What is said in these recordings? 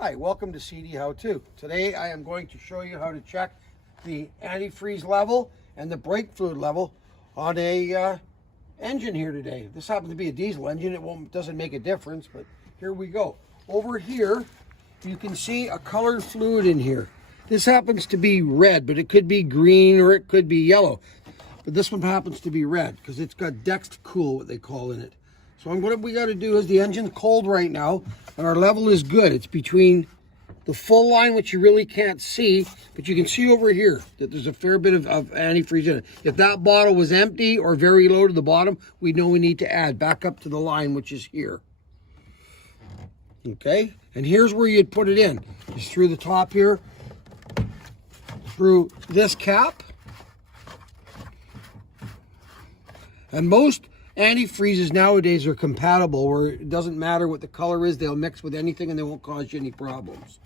Hi, welcome to CD How To. Today I am going to show you how to check the antifreeze level and the brake fluid level on a engine here today. This happens to be a diesel engine. It doesn't make a difference, but here we go. Over here you can see a colored fluid in here. This happens to be red, but it could be green or it could be yellow. But this one happens to be red because it's got Dext Cool, what they call in it. So what we got to do is the engine's cold right now, and our level is good. It's between the full line, which you really can't see, but you can see over here that there's a fair bit of antifreeze in it. If that bottle was empty or very low to the bottom, we know we need to add back up to the line, which is here. Okay, and here's where you'd put it in. Just through the top here, through this cap. And most antifreezes nowadays are compatible where it doesn't matter what the color is, they'll mix with anything and they won't cause you any problems.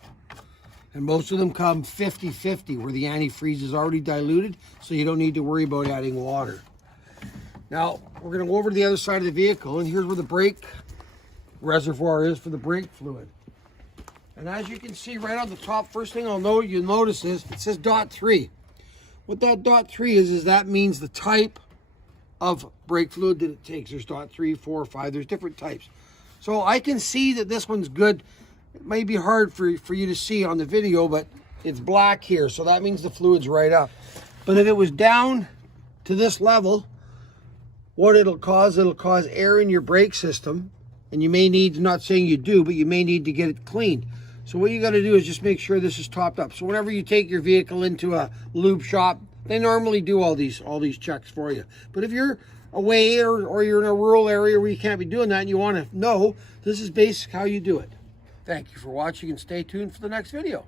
And most of them come 50-50 where the antifreeze is already diluted, so you don't need to worry about adding water. Now, we're going to go over to the other side of the vehicle, and here's where the brake reservoir is for the brake fluid. And as you can see right on the top, first thing you'll notice is it says .3. What that .3 is that means the type of brake fluid that it takes. There's .3, 4, 5, there's different types. So I can see that this one's good. It may be hard for you to see on the video, but it's black here, so that means the fluid's right up. But if it was down to this level, what it'll cause air in your brake system, and you may need, not saying you do, but you may need to get it cleaned. So what you got to do is just make sure this is topped up. So whenever you take your vehicle into a lube shop, they normally do all these checks for you. But if you're away or you're in a rural area where you can't be doing that and you want to know, this is basically how you do it. Thank you for watching and stay tuned for the next video.